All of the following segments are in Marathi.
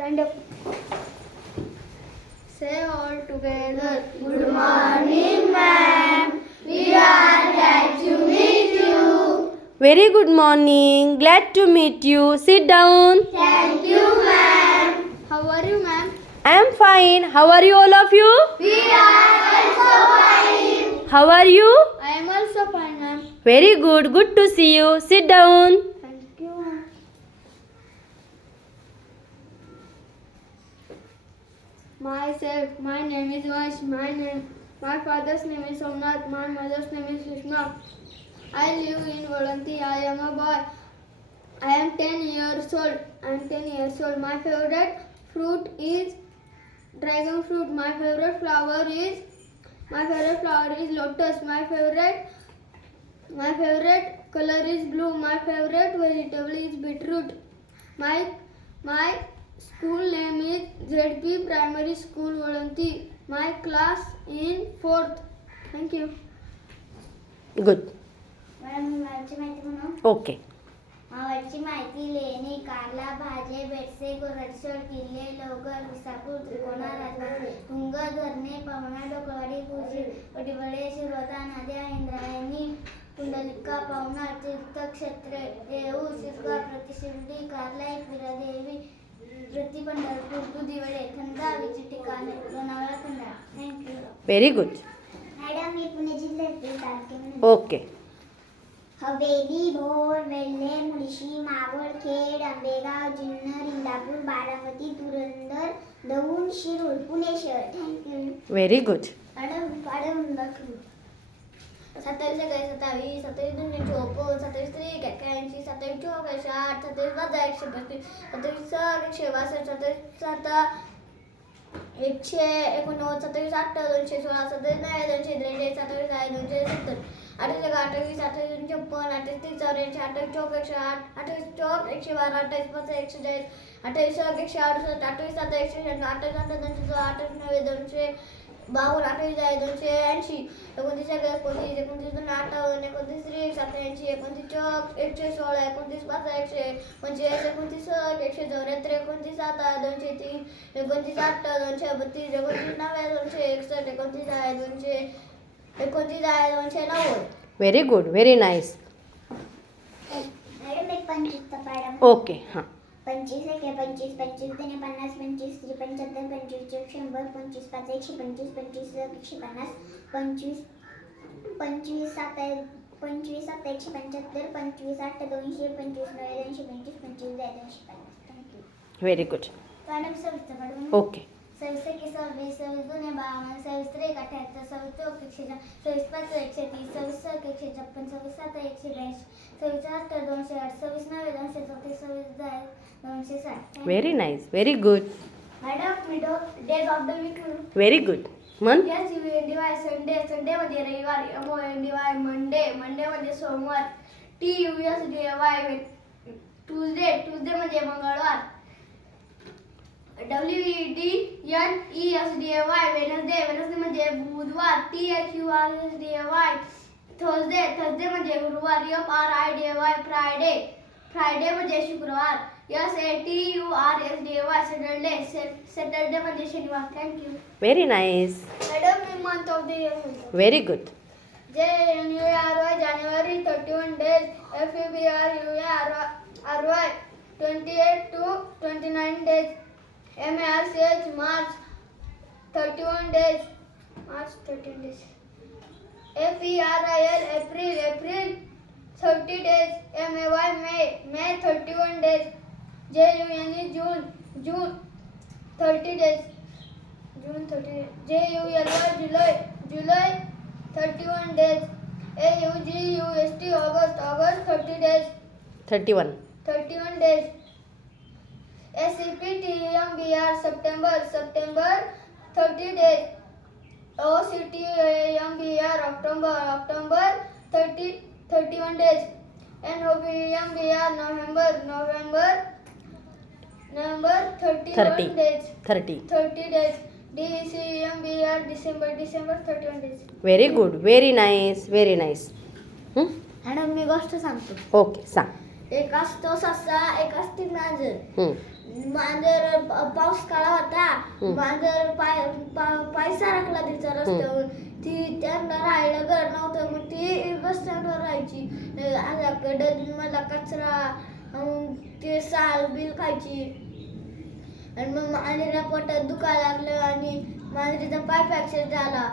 Stand up. Say all together. Good morning, ma'am. We are glad to meet you. Very good morning. Glad to meet you. Sit down. Thank you, ma'am. How are you, ma'am? I am fine. How are you, all of you? We are also fine. How are you? I am also fine, ma'am. Very good. Good to see you. Sit down. Thank you, ma'am. Myself, my name is Vash. My name, my father's name is Somnath. My mother's name is Sushma. I live in Valanti. I am a boy. I am 10 years old. I am 10 years old. My favorite fruit is dragon fruit. My favorite flower is my favorite flower is lotus. My favorite my favorite color is blue. My favorite vegetable is beetroot. My my school name is ZP Primary School Valanti. My class in fourth. Thank you. Madam माहिती म्हणून Okay. मावळची माहिती लेणी कारला भाजे बेडसे गोरडसोड किल्ले लवकर विसापूर त्रिकोणा राजवाडे तुंग धरणे पवना डोकवाडी कुजी वडिवळे शिरोदा नद्या इंद्रायणी कुंडलिका पवना तीर्थक्षेत्रे देऊ शिरगा प्रतिशिर्डी कारला एकविरा देवी प्रति पंढरपूर दुधिवडे थंडा विची ठिकाणे Lonavala Khandala thank you Very good. Madam मी पुणे जिल्ह्यातील तारखे Okay. हवेली भोर वेल्हे मुळशी मावळखेड आंबेगाव जुन्नर इंदापूर बारामती तुरंदर दौंड शिरूर पुणे शहर thank you Very good. Madam madam दाखवू सत्तावीस एकावीस सत्तावीस सत्तावीस दोन चोपन्न सत्तावीस त्रिक एक्याऐंशी सत्तावीस चौक एकशे आठ सत्तावीस वजा एकशे पस्तीस सत्तावीस सहा एकशे बासष्ट सत्तावीस सत्ता एकशे एकोणनव्वद सत्तावीस आठ दोनशे सोळा सत्तावीस नऊ दोनशे त्रेचाळीस सत्तावीस आहे दोनशे सत्तर अठ्ठावीस एक अठ्ठावीस अठ्ठावीस दोनशे छप्पन अठ्ठावीस तीस चौऱ्याऐंशी अठ्ठावीस चौक एकशे आठ अठ्ठावीस चौक एकशे बारा अठ्ठावीस पाच एकशे चाळीस अठ्ठावीस सहा एकशे अडुसष्ट अठ्ठावीस सात एकशे शहाण्णव अठ्ठावीस आठ दोनशे सोळा अठ्ठावीस नव्वे दोनशे बावन्न अठ्ठावीस आहे दोनशे ऐंशी एकोणतीस एक एकोणतीस एकोणतीस दोन अठ्ठावन्न एकोणतीस त्रीस सत्याऐंशी एकोणतीस चौक एकशे सोळा एकोणतीस पाच एकशे पंचेचाळीस एकोणतीस एकशे चौऱ्याहत्तर एकोणतीस सात दोनशे तीन एकोणतीस आठ दोनशे बत्तीस एकोणतीस नव्या दोनशे एकसष्ट एकोणतीस आहे दोनशे एकोणतीस आहे दोनशे नव्वद. मॅडम एक पंचवीस मॅडम Okay. हां. पंचवीस एक पंचवीस पंचवीस दोन पन्नास पंचवीस त्रि पंच्याहत्तर पंचवीस शंभर पंचवीस पाच एकशे पंचवीस पंचवीस एक एकशे पन्नास पंचवीस पंचवीस सात पंचवीस सात एकशे पंच्याहत्तर पंचवीस आठ दोनशे पंचवीस नऊ दोनशे पंचवीस पंचवीस दहा दोनशे पन्नास thank you Very good. Madam सविस्तर मॅडम Okay. सव्वीस एक सव्वीस सव्वीस दोन बावन्न सव्वीस त्रेक अठ्याहत्तर सव्वीस चौक एकशे सव्वीस पाच एकशे तीस सव्वीस एकशे छप्पन सव्वीस सात एकशे ब्याऐंशी आठ दोनशे आठ सव्वीस नव्वे दोनशे चौतीस सव्वीस दहा दोनशे साठ Very nice. Very good. Madam me days of the week Very good. मन Yes, you will divide Sunday. Sunday मध्ये रविवार M O N D Y Monday. Monday मध्ये सोमवार T U S D Y Tuesday. Tuesday मध्ये मंगळवार W E D N E S D A Y Wednesday. Wednesday मध्ये बुधवार T H U R S D A Thursday. Thursday मध्ये गुरुवार R I D A Y Friday. Friday मध्ये शुक्रवार A T U R S D A Y Saturday. Saturday मध्ये शनिवार thank you Very nice. Madam me month of the year म्हणतो Very good. J N U R Y January thirty one days F U B R U R R Y twenty eight to twenty nine days M A R C H March thirty one days March thirty days F E R I L April April thirty days M A Y May May thirty one days J U N E June June thirty days June thirty J U L Y July July thirty one days A U G U S T August August thirty days 31. Thirty one days S C P T M B R September September thirty days O C T M B R October October thirty thirty one days N O B M B R November November November thirty 30. One days 30. Thirty days D C M B R December December thirty one days Very good. Very nice. Very nice. Hmm? Madam मी गोष्ट सांगतो Okay. सांग एक असतो ससा एक असते नाजर Hmm. मांजर पाऊस काळा होता. मांजर पाय पाय सरकला तिचा रस्त्यावर. ती त्यांना राहायला घर नव्हतं मग ती बस स्टँडवर राहायची आल्याकडे मला कचरा ते साल बिल खायची. आणि मग मांजरीला पोटात दुखायला लागलं आणि मांजरीचा पाय फ्रॅक्चर झाला.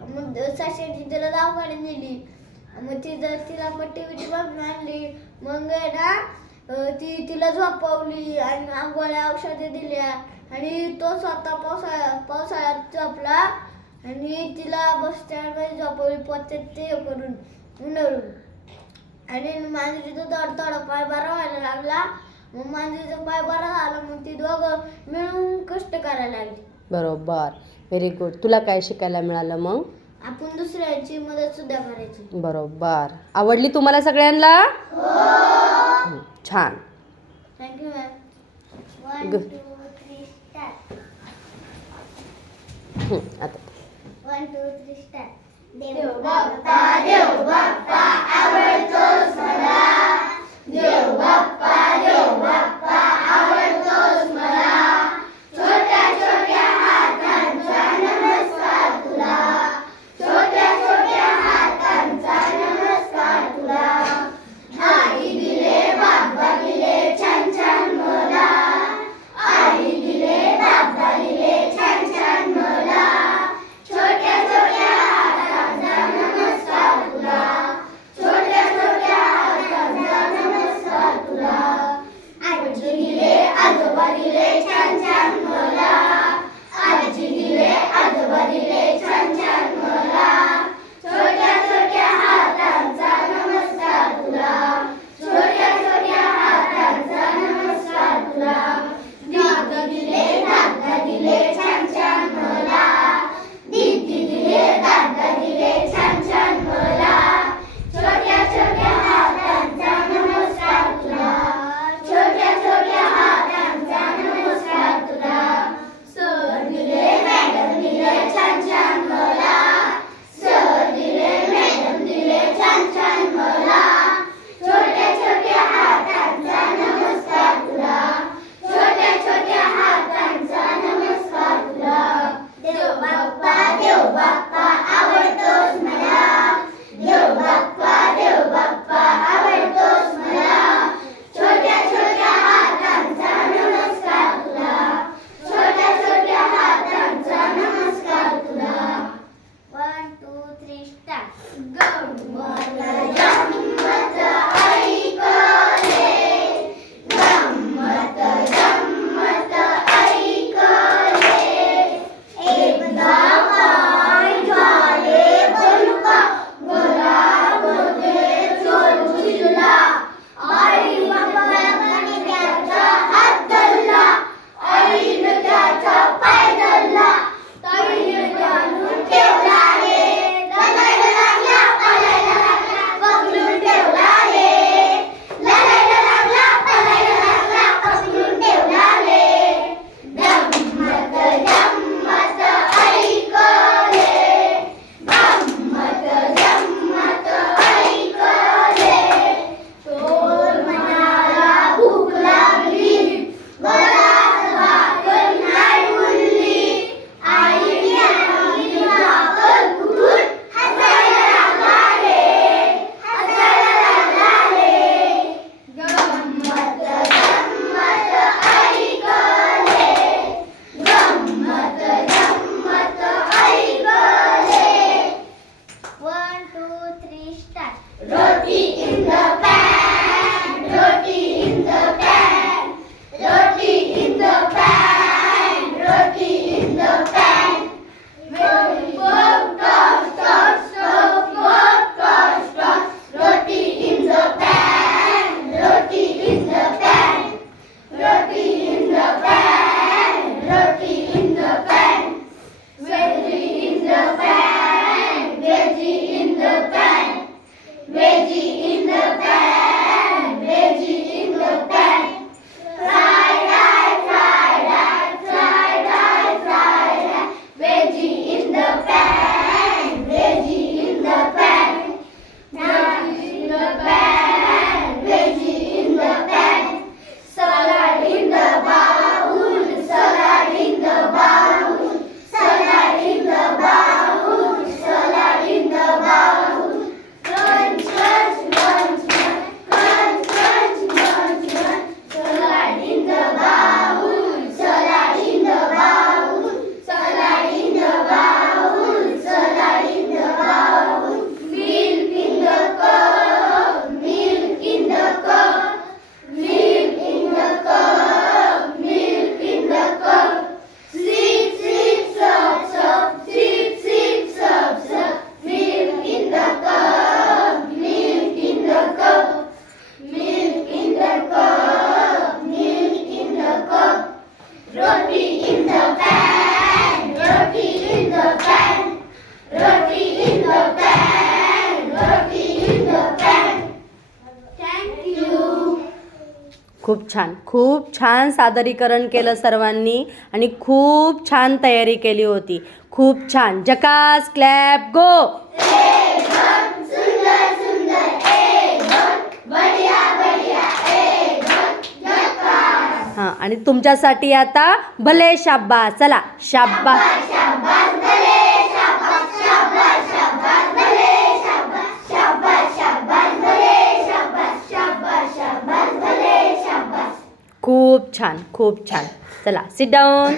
मग साक्षरची तिला दवाखान्यात नेली. मग ती जर तिला पट्टी बिट्टी बांधून आणली मग ना ती तिला झोपवली आणि आंघोळ्या औषधे दिल्या आणि तो स्वतः पावसाळ्या पावसाळ्यात झोपला आणि तिला बस स्टँडमध्ये झोपवली पोचत ते करून उन्हळून. आणि मांजरीचा थोडा थोडा पाय बरा व्हायला लागला. मग मांजरीचा पाय बरा झाला मग ती दोघं मिळून कष्ट करायला लागली. बरोबर. व्हेरी गुड तुला काय शिकायला मिळालं मग? आपण दुसऱ्यांची मदत सुद्धा करायची. बरोबर. आवडली तुम्हाला सगळ्यांना? हं, छान. Thank you ma'am one Good. Two three start हं, आता. वन टू थ्री स्टार्ट देव देव मला バッタ खूप छान खूप छान सादरीकरण केलं सर्वांनी आणि खूप छान तयारी केली होती. खूप छान. जकास क्लॅप गो! हां आणि तुमच्यासाठी आता भले शाब्बा चला शाब्बा खूप छान खूप छान. चला सिट डाऊन